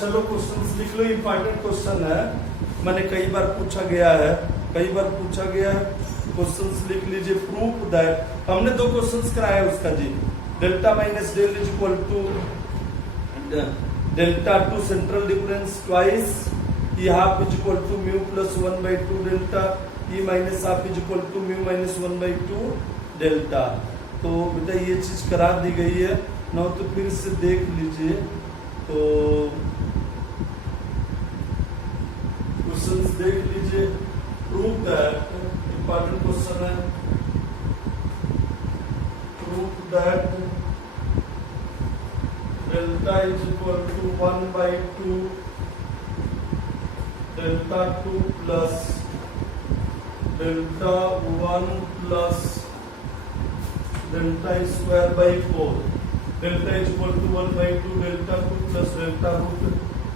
चलो क्वेश्चंस लिख लो, important question है, मैंने कई बार पूछा गया है, क्वेश्चंस लिख लीजिए। प्रूफ दैट, हमने दो क्वेश्चंस कराया उसका जी, delta minus del is equal to delta two central difference twice E half is equal to mu plus 1/2 delta E minus half is equal to mu minus 1/2 delta. तो बेटा ये चीज करा दी गई है ना, तो फिर से देख लीजिए। तो क्वेश्चंस देख लीजिए। प्रूफ दैट, इंपॉर्टेंट क्वेश्चन है, proof that delta is equal to 1/2 delta 2 plus delta 1 plus delta square by 4, delta is equal to 1/2 delta 2 plus delta root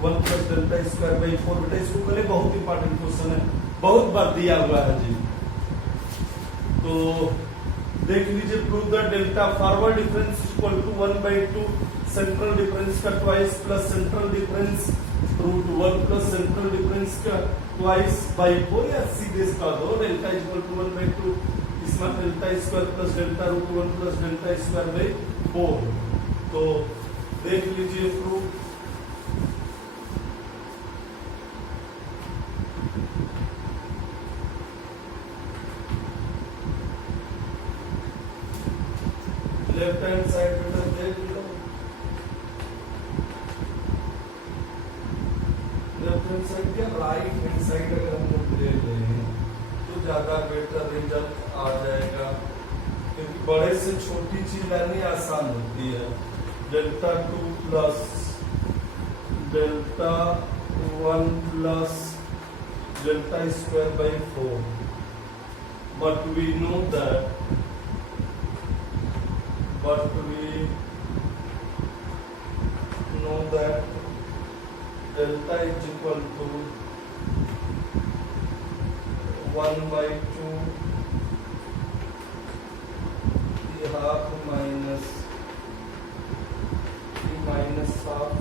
1 plus delta square by 4। बेटा इसको पहले, बहुत इंपॉर्टेंट क्वेश्चन है, बहुत बार दिया हुआ है जी। तो देख लीजिए, prove that delta forward difference is equal to 1/2 central difference का twice plus central difference root 1 plus central difference का ट्वाइस बाई 4, या सीधे इसका दो, डेल्टा इज इक्वल टू 1/2 इसमें delta square plus delta root 1 plus delta square by 4। तो देख लीजिए प्रूफ। लेफ्ट हैंड साइड बेटा देख लो, लेफ्ट हैंड साइड या राइट हैंड साइड अगर हम लोग ले लें तो ज्यादा बेटर रिजल्ट आ जाएगा, क्योंकि बड़े से छोटी चीज लानी आसान होती है। Delta 2 plus delta 1 plus delta square by 4, बट वी नो दैट delta is equal to 1/2 e half minus e minus half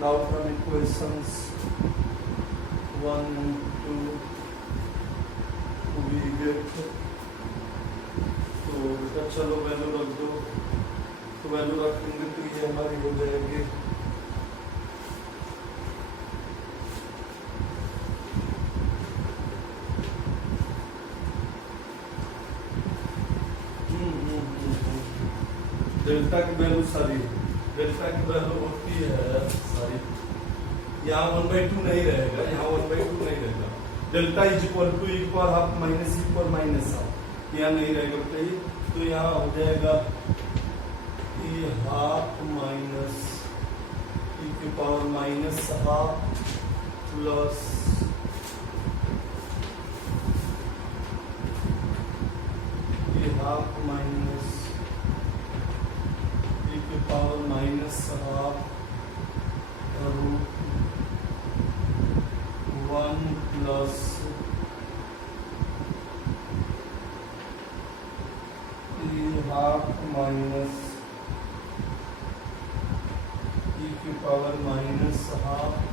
now from equations 1 and 2 we get, तो बेटा चलो वैल्यू रख दो, तो वैल्यू रखेंगे तो ये हमारी हो जाएगी डेल्टा की वैल्यू सारी, डेल्टा की वैल्यू होती है सारी, यहाँ 1/2 नहीं रहेगा, यहाँ 1/2 नहीं रहेगा, delta is equal to e power half minus e power minus half, यहाँ नहीं रहेगा बेटा, तो यहाँ हो जाएगा e हाफ माइनस e की power minus half plus e half minus e की power minus half root 1 plus e half minus e की power minus half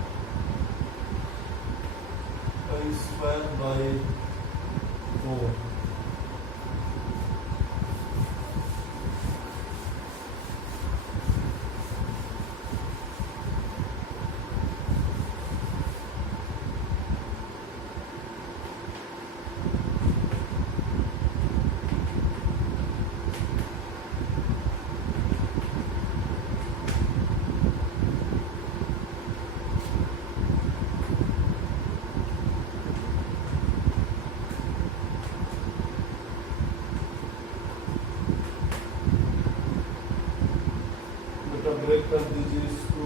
square by 4। Break कर दीजिए इसको।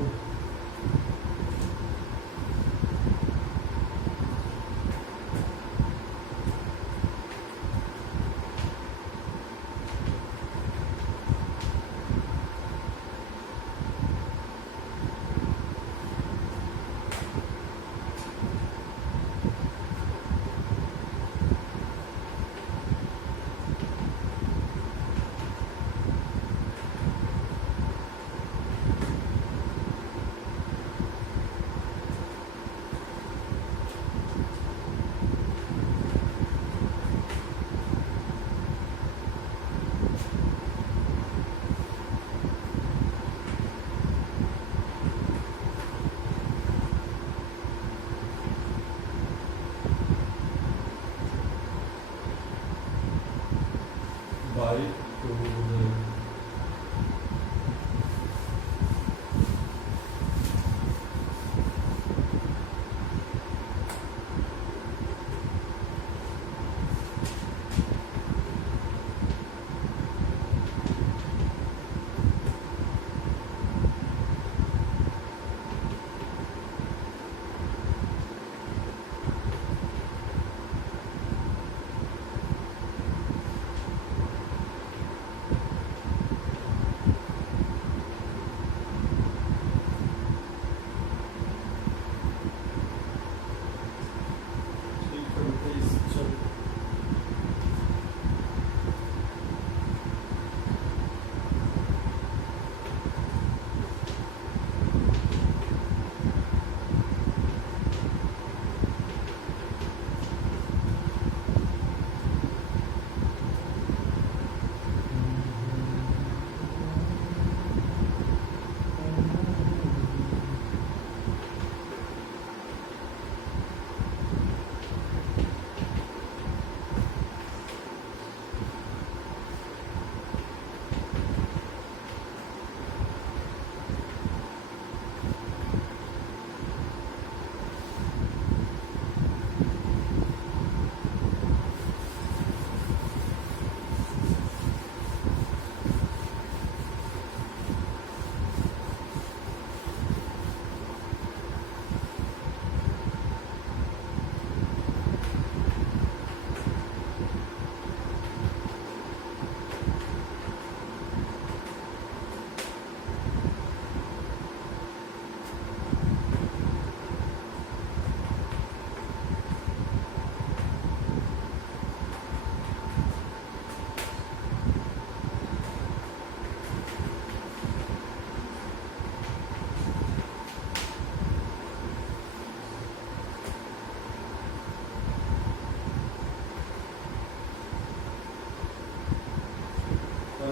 5 2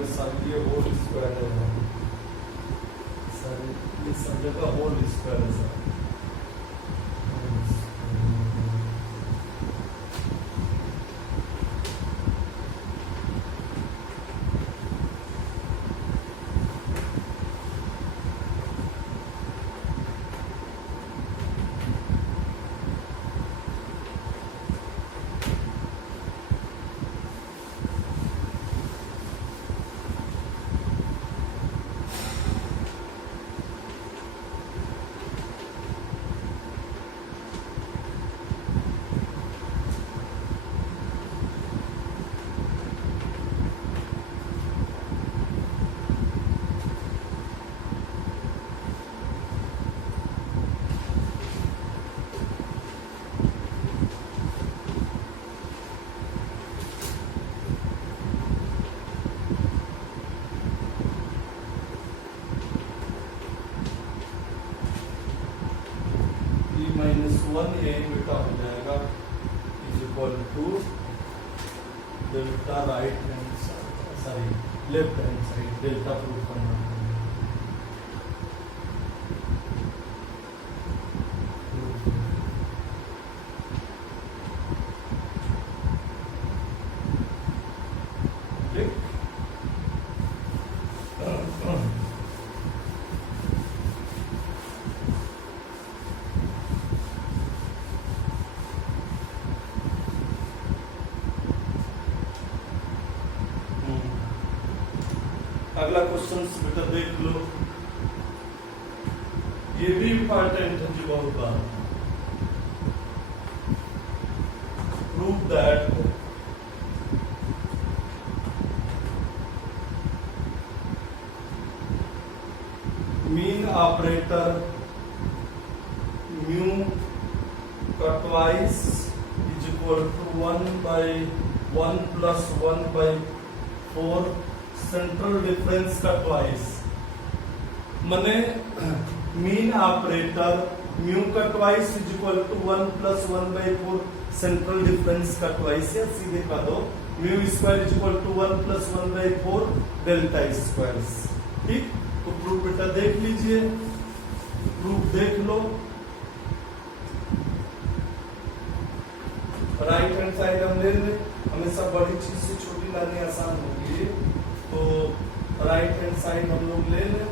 सर ये होल स्क्वायर है सर, ये सब जगह होल स्क्वायर है सर। -1 ये बेटा हो जाएगा is equal to delta right hand side, sorry left hand side, delta prove करना है। अगला क्वेश्चन बेटा देख लो, ये भी इंपॉर्टेंट है जी बहुत बार। Prove that mean operator mu का twice is equal to 1/1 plus 1/4 central difference का ट्वाइस। मने मीन ऑपरेटर म्यू का twice is equal to 1 plus 1/4 central difference का ट्वाइस है। सीधे कह दो mu square is equal to 1 plus 1/4 delta square. ठीक, तो प्रूफ बेटा देख लीजिए, प्रूफ देख लो। राइट हैंड साइड हम ले लें, हमेशा बड़ी चीज से छोटी निकालनी आसान होगी। तो राइट हैंड साइड हम लोग ले लें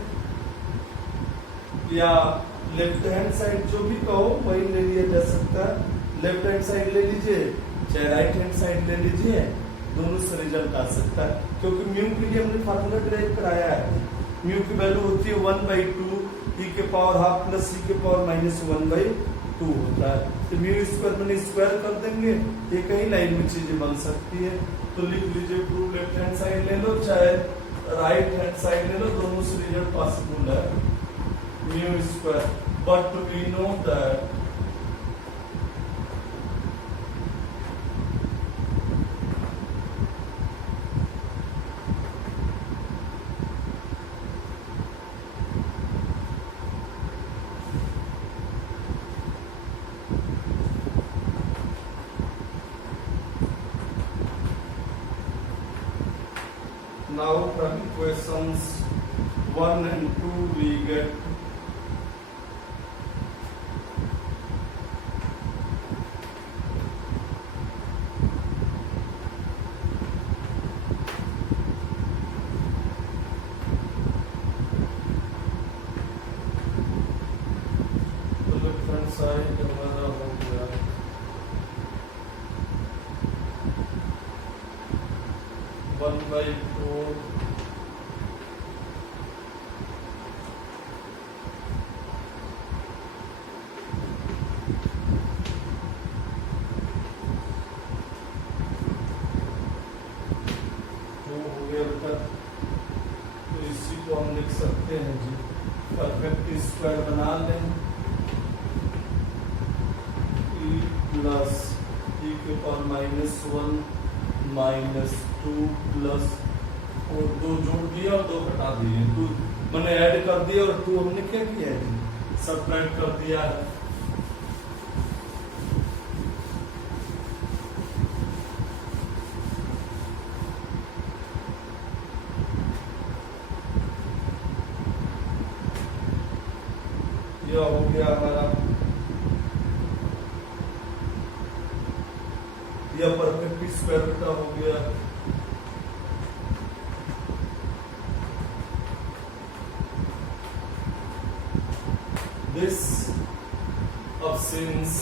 या लेफ्ट हैंड साइड, जो भी कहो वही ले लिया जा सकता है। लेफ्ट हैंड साइड ले लीजिए चाहे राइट हैंड साइड ले लीजिए, दोनों से रिजल्ट आ सकता है। क्योंकि म्यू के लिए हमने फार्मूला ड्राइव कराया है। म्यू की वैल्यू होती है 1/2 e के पावर हाफ प्लस e के पावर माइनस 1/2 होता है। तो म्यू स्क्वायर मैंने स्क्वायर कर देंगे, ये कई लाइन में चीजें बन सकती है। तो लिख लीजिए प्रूव लेफ्ट हैंड साइड ले लो चाहे राइट हैंड साइड ले लो, दोनों से रिजल्ट पॉसिबल है। Mu square but we know that now from equations 1 and 2 we get तो लेफ्ट हैंड साइड हमारा हो गया 1/4 तो इसी को हम लिख सकते हैं जी, परफेक्ट स्क्वायर बना लें e प्लस e के पावर -1 -2 प्लस और 2 जोड़ दिया और 2 घटा दिए, 2 मैंने ऐड कर दिया और 2 हमने क्या किया है जी सब्ट्रैक्ट कर दिया है। यह हो गया हमारा, यह परफेक्ट स्क्वायर का हो गया। दिस अब since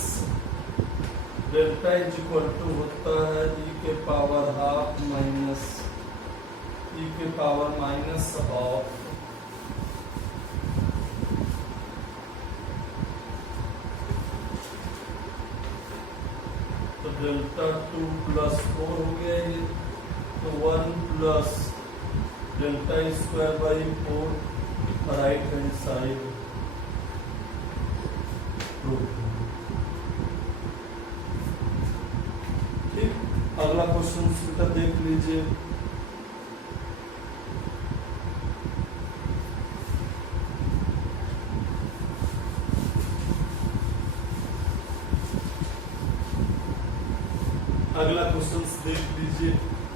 delta is equal to होता है e के पावर हाफ माइनस e के power minus half delta 2 plus 4 हो गया ये, तो 1 plus delta square by 4 right hand side. ठीक, अगला क्वेश्चन बेटा देख लीजिए। अगला क्वेश्चन देख लीजिए,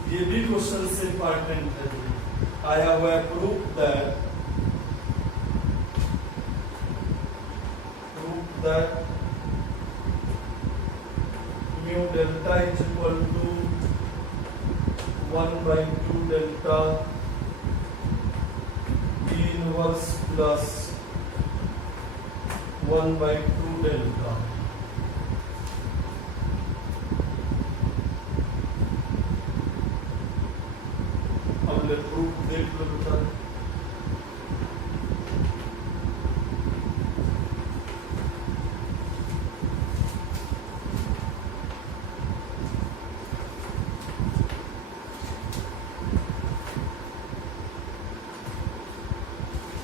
ये भी क्वेश्चन से इंपॉर्टेंट है। आया हुआ है proof that mu delta is equal to 1/2 delta e inverse plus 1/2 delta. Proof देख लो बेटा।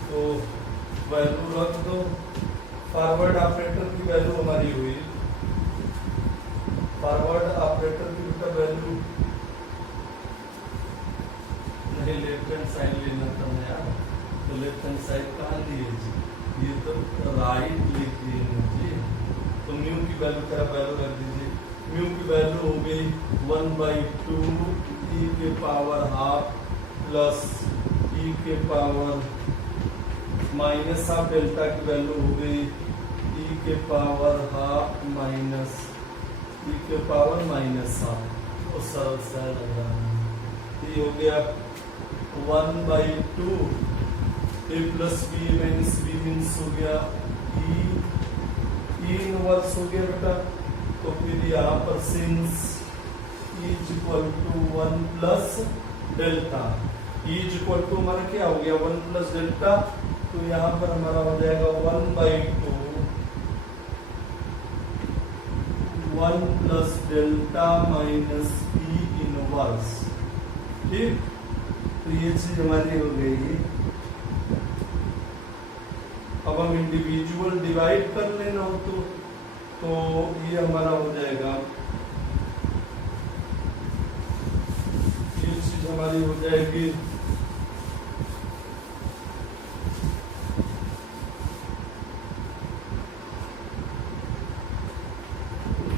तो वैल्यू रख दो, फॉरवर्ड ऑपरेटर की वैल्यू हमारी हुई, फॉरवर्ड ऑपरेटर की बेटा वैल्यू नहीं, लेफ्ट हैंड साइड लेना था ना यार, तो लेफ्ट हैंड साइड कहाँ लिए जी, ये तो राइट लिख दिए जी। तो म्यू की वैल्यू क्या वैल्यू रख दीजिए, म्यू की वैल्यू हो गई 1/2 e के पावर हाफ प्लस e के पावर माइनस हाफ, डेल्टा की वैल्यू हो गई e के पावर हाफ माइनस e के पावर -हाफ। और सरल सा लग रहा है ये हो गया 1/2 a plus B minus B means हो गया ई इनवर्स हो गया बेटा। तो फिर यहाँ पर since E is equal to 1 plus delta, E is equal to हमारा क्या हो गया 1 प्लस डेल्टा, तो यहाँ पर हमारा हो जाएगा 1/2 1 plus delta minus E inverse. ठीक, तो ये चीज हमारी हो गई। अब हम इंडिविजुअल डिवाइड कर लेना हो तो ये हमारा हो जाएगा, ये चीज हमारी हो जाएगी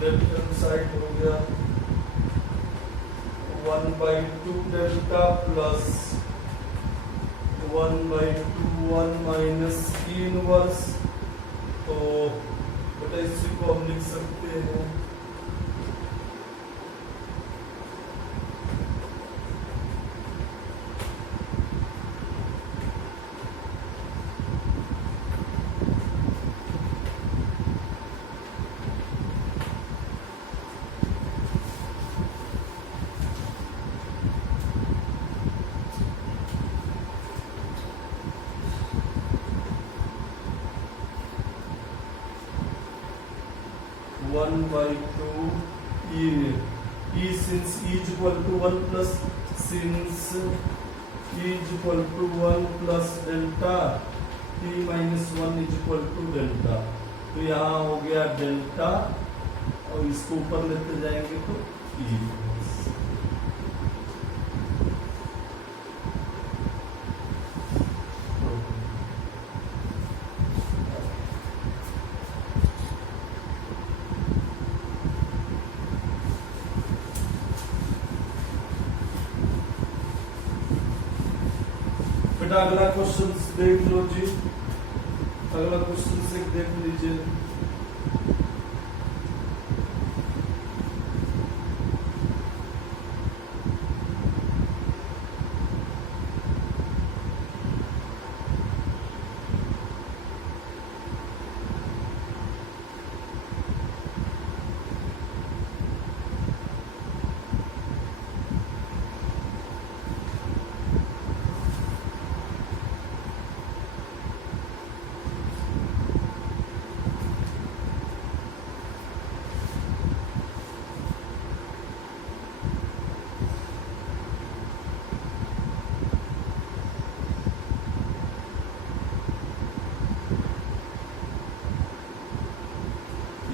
लेफ्ट हैंड साइड हो गया 1/2 डेल्टा प्लस 1/2 1 माइनस ई इनवर्स। तो बेटा इसी को हम लिख सकते हैं 1/2 E since E is equal to 1 plus since E is equal to 1 plus delta T minus 1 is equal to delta। तो यहाँ हो गया डेल्टा और इसको ऊपर लेते जाएंगे तो E। बेटा अगला क्वेश्चन देख लो जी, अगला क्वेश्चन से देख लीजिए।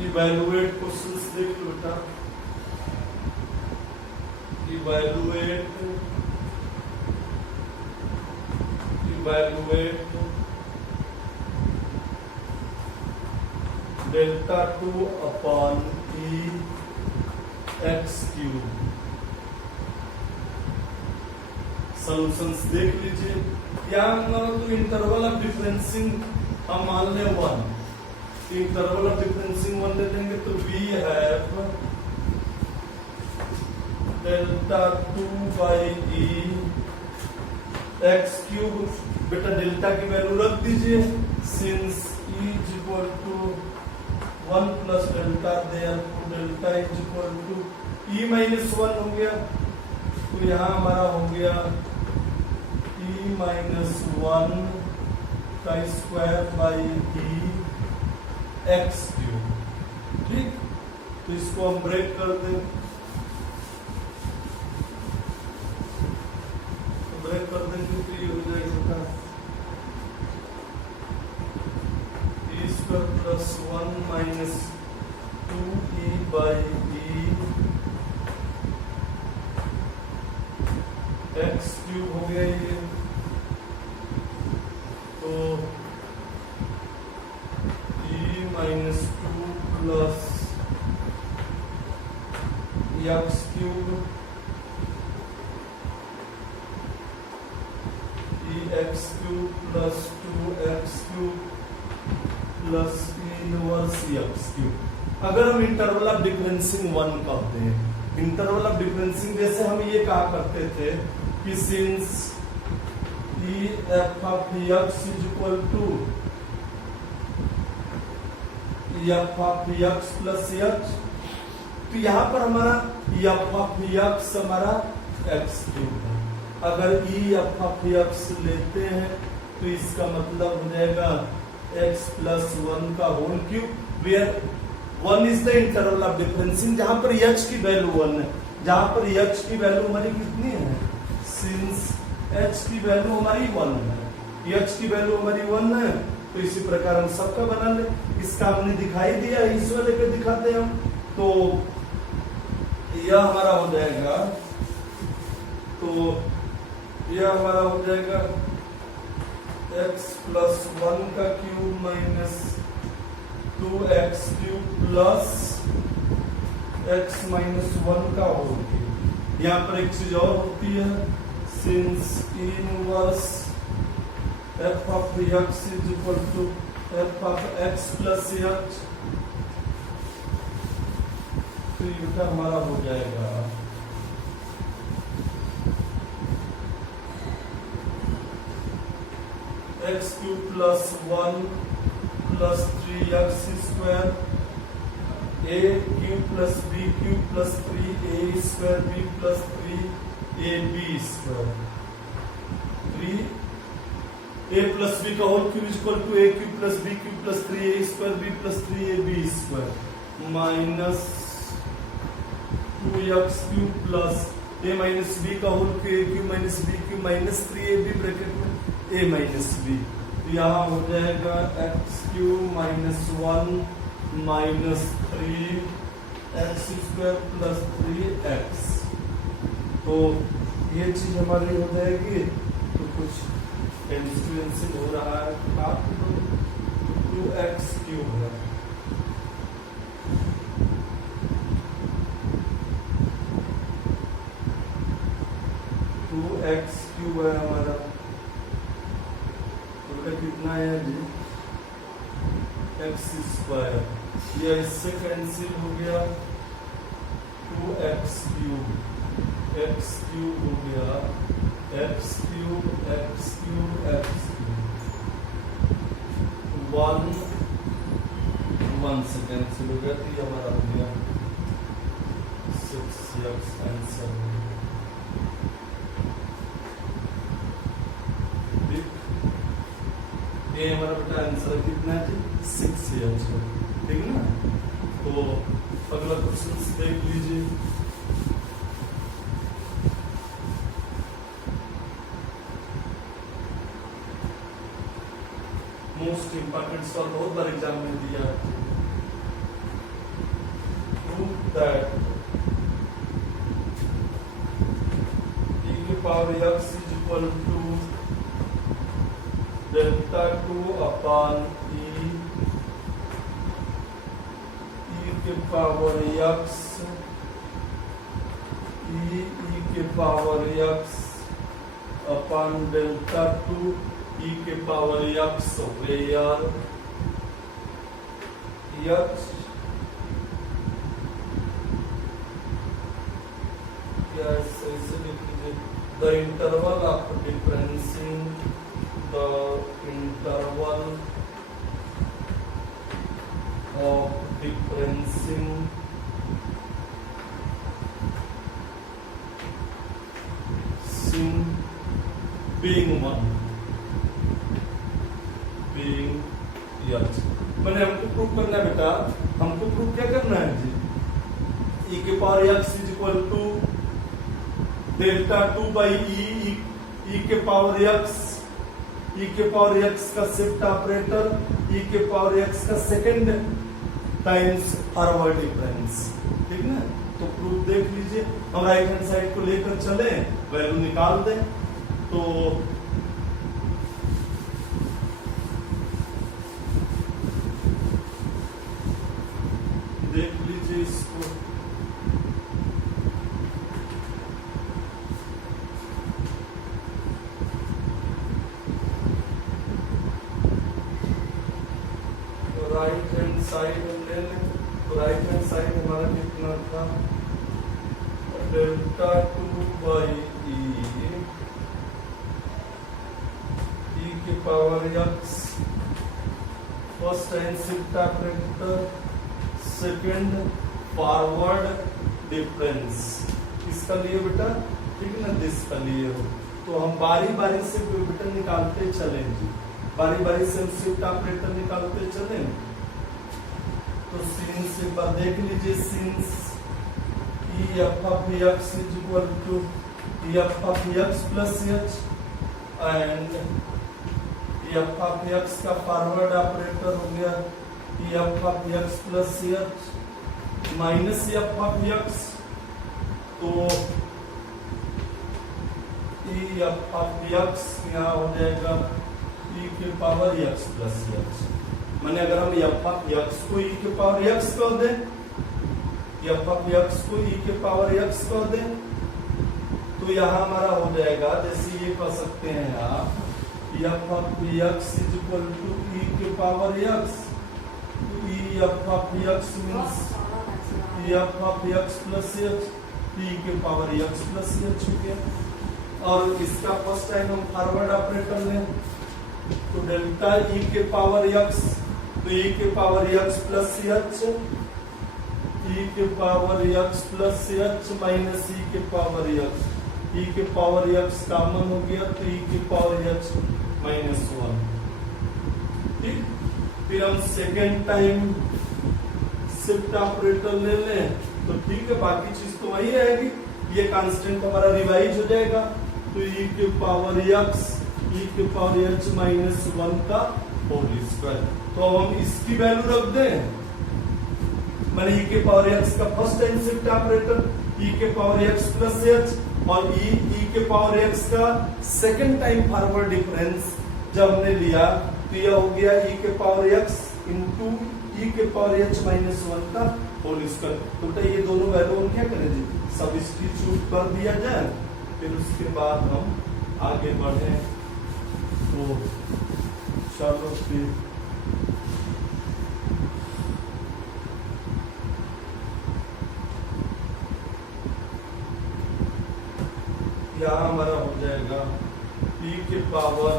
इवैल्यूएट क्वेश्चंस देख लो बेटा, evaluate delta 2 upon E x cube. Solutions देख लीजिए। यहाँ हमारा तो इंटरवल ऑफ डिफरेंसिंग हम मान लें 1, इंटरवल ऑफ डिफरेंसिंग 1 ले लेंगे तो we have delta 2 by E x cube. बेटा डेल्टा की वैल्यू रख दीजिए, since E is equal to 1 plus delta therefore delta is equal to E minus 1 हो गया। तो यहाँ हमारा हो गया ई माइनस 1 का square by E x cube. ठीक, तो इसको हम ब्रेक कर दें, तो ब्रेक कर देंगे तो ये हो जाएगा E square plus 1 minus 2e by E x cube हो गया ये। तो minus 2 plus X cube E x cube plus 2x cube plus inverse X cube. अगर हम इंटरवल ऑफ डिफरेंसिंग 1 करते हैं, इंटरवल ऑफ डिफरेंसिंग जैसे हम ये कहा करते थे कि since E F of x is equal to f of x plus h, तो यहाँ पर हमारा एफ ऑफ एक्स हमारा एक्स क्यूब है। अगर ई एफ ऑफ एक्स लेते हैं तो इसका मतलब हो जाएगा x प्लस 1 का whole cube, where 1 is the interval of differencing, जहां पर h की वैल्यू 1 है, जहां पर h की वैल्यू हमारी कितनी है, सिंस h की वैल्यू हमारी 1 है, h की वैल्यू हमारी 1 है, तो इसी प्रकार हम सबका बना ले। इसका हमने दिखाई दिया, इस वाले पे दिखाते हैं हम, तो यह हमारा हो जाएगा, तो यह हमारा हो जाएगा x प्लस 1 का cube minus 2x cube plus x minus 1 का होल क्यूब। यहाँ पर एक चीज और होती है, since inverse f of x is equal to f of x plus h, तो ये हमारा हो जाएगा x क्यूब प्लस 1 प्लस 3x square a cube plus b cube plus 3a square b plus 3ab square, 3a plus b का whole cube is equal to a cube plus b cube plus 3a square b plus 3ab square minus 2x cube plus a minus b का whole cube a cube minus b cube minus 3ab bracket में a माइनस B, तो यहाँ हो जाएगा x cube minus 1 minus 3x square plus 3x, तो ये चीज हमारी हो जाएगी। तो कुछ कैंसिल हो रहा है आप, तो 2x क्यूब है, x क्यूब है हमारा, कितना है जी x स्क्वायर, यह इससे कैंसिल हो गया, 2x क्यूब हो गया, x क्यूब 1 से कैंसिल हो गया, तो ये हमारा हो गया 6x आंसर। ये हमारा बेटा आंसर कितना है, 6 है, ठीक है ना। तो अगला क्वेश्चन देख लीजिए, मोस्ट इंपॉर्टेंट सवाल, बहुत बार एग्जाम में दिया, प्रूव दैट e की power x is equal to delta 2 upon e के पावर x, e के power x upon delta 2 e के पावर x वेयर x ऐसे लिख लीजिए, the interval of differencing, the interval of differencing being 1 being h, मैंने हमको prove करना है बेटा, हमको प्रूव क्या करना है जी, e के power x is equal to delta 2 by e के पावर x, e के पावर x का शिफ्ट ऑपरेटर, e के पावर x का सेकंड टाइम्स फॉरवर्ड डिफरेंस, ठीक ना। तो प्रूफ देख लीजिए, हम राइट हैंड साइड को लेकर चले, वैल्यू निकाल दें, तो देख लीजिए इसको, राइट हैंड साइड हम ले लें, तो राइट हैंड साइड हमारा कितना था, डेल्टा 2 बाई ई के power x first time shift operator, second forward difference किसका लिए बेटा, ठीक है ना, दिस का लिए हो। तो हम बारी बारी से बेटा निकालते चलेंगे, बारी बारी से हम शिफ्ट ऑपरेटर निकालते चलें। तो सिंस एक बार देख लीजिए, since E F of x is equal to E F of x plus h and E F of x का फॉरवर्ड ऑपरेटर हो गया E F of x plus H minus f of x. तो E F of x यहाँ हो जाएगा ई के power X plus H. माने अगर हम एफ ऑफ एक्स को ई के पावर एक्स कर दें, एफ ऑफ एक्स को ई के पावर एक्स कर दें, तो यहाँ हमारा हो जाएगा, जैसे ये कह सकते हैं आप F of x is equal to E के power X, E F of X means F of x plus H, E के पावर एक्स प्लस एच हो गया। और इसका फर्स्ट टाइम हम फॉरवर्ड ऑपरेटर लें, तो डेल्टा ई के पावर एक्स, तो ई के power X plus H, E के power X plus H minus E के पावर एक्स, ई के पावर एक्स कॉमन हो गया तो ई के पावर एक्स माइनस 1, ठीक। फिर हम सेकेंड टाइम शिफ्ट ऑपरेटर ले लें तो ठीक है, बाकी चीज तो वही रहेगी, ये कांस्टेंट हमारा रिवाइज हो जाएगा। तो ई के पावर एक्स ई के पावर एच माइनस 1 का होल स्क्वायर। तो हम इसकी वैल्यू रख दें, मैंने ई के पावर एक्स का फर्स्ट टाइम शिफ्ट ऑपरेटर ई के पावर एक्स प्लस एच और ई के पावर एक्स का सेकंड टाइम फॉरवर्ड डिफरेंस जब हमने लिया तो यह हो गया ई के पावर एक्स इंटू ई के पावर एच माइनस 1 का होल स्क्वायर। तो बेटा ये दोनों वैल्यू हम क्या करेंगे, सब्स्टिट्यूट कर दिया जाए, फिर उसके बाद हम आगे बढ़े। तो चलो फिर यहाँ हमारा हो जाएगा e के power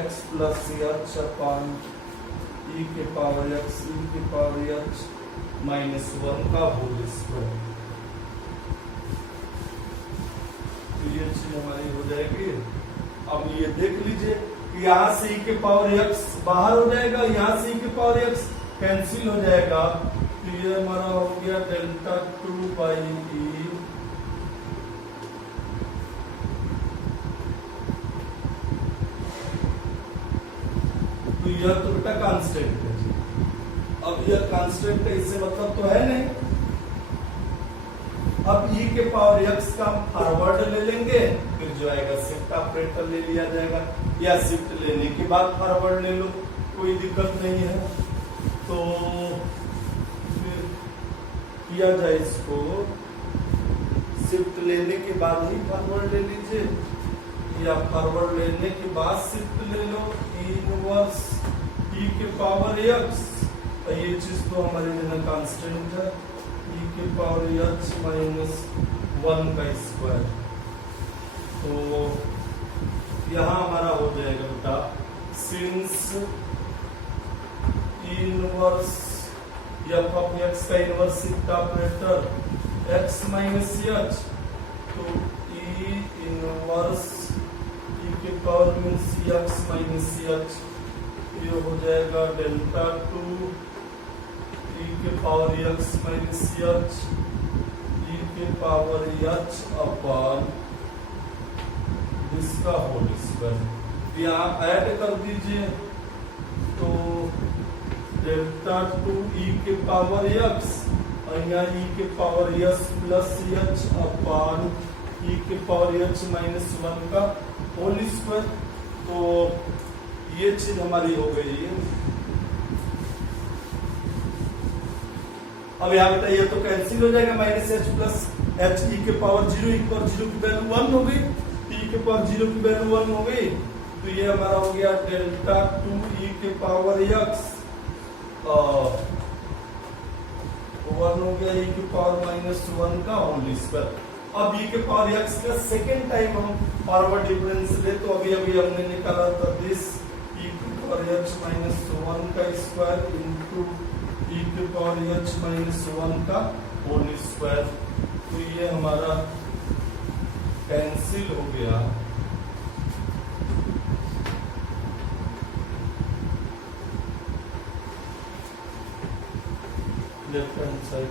x plus H upon e के पावर x e के पावर h माइनस 1 का होल स्क्वायर। तो ये चीज हमारी हो जाएगी। अब ये देख लीजिए कि यहाँ से e के पावर x बाहर हो जाएगा, यहाँ से e के पावर x कैंसिल हो जाएगा, तो ये हमारा हो गया डेल्टा 2 बाई e। तो यह तो बेटा कांस्टेंट है। अब यह कांस्टेंट है, इससे मतलब तो है नहीं। अब e के पावर x का फॉरवर्ड ले लेंगे, फिर जो आएगा शिफ्ट ऑपरेटर ले लिया जाएगा, या शिफ्ट लेने के बाद फॉरवर्ड ले लो, कोई दिक्कत नहीं है। तो फिर किया जाए इसको, शिफ्ट लेने के बाद ही फॉरवर्ड ले लीजिए, या फॉरवर्ड लेने के बाद शिफ्ट ले लो, ई इनवर्स ई के पावर x। ये चीज तो हमारे लिए कांस्टेंट है, ई के पावर h माइनस 1 का स्क्वायर। तो यहाँ हमारा हो जाएगा बेटा since inverse F of x का inverse shift operator x minus h, तो ई इनवर्स ई के power means x minus h, ये हो जाएगा डेल्टा 2 e के power x minus h e के पावर h अपॉन इसका होल स्क्वायर। यहाँ ऐड कर दीजिए, तो डेल्टा 2 e के पावर x और यहाँ e के power s plus h upon e के पावर h माइनस 1 का होल स्क्वायर। तो ये चीज हमारी हो गई है। अब यहाँ बेटा ये तो कैंसिल हो जाएगा, minus H plus H E के पावर 0, ई के पावर 0 की वैल्यू 1 हो गई, ई के पावर 0 की वैल्यू 1 हो गई। तो ये हमारा हो गया डेल्टा 2 ई के पावर x 1 हो गया ई के पावर माइनस 1 का होल स्क्वायर। अब e के पावर x का सेकेंड टाइम हम फॉरवर्ड डिफरेंस ले, तो अभी अभी हमने निकाला था दिस e की पावर h माइनस 1 का स्क्वायर इंटू e की पावर h माइनस 1 का होल स्क्वायर। तो ये हमारा कैंसिल हो गया। Left hand side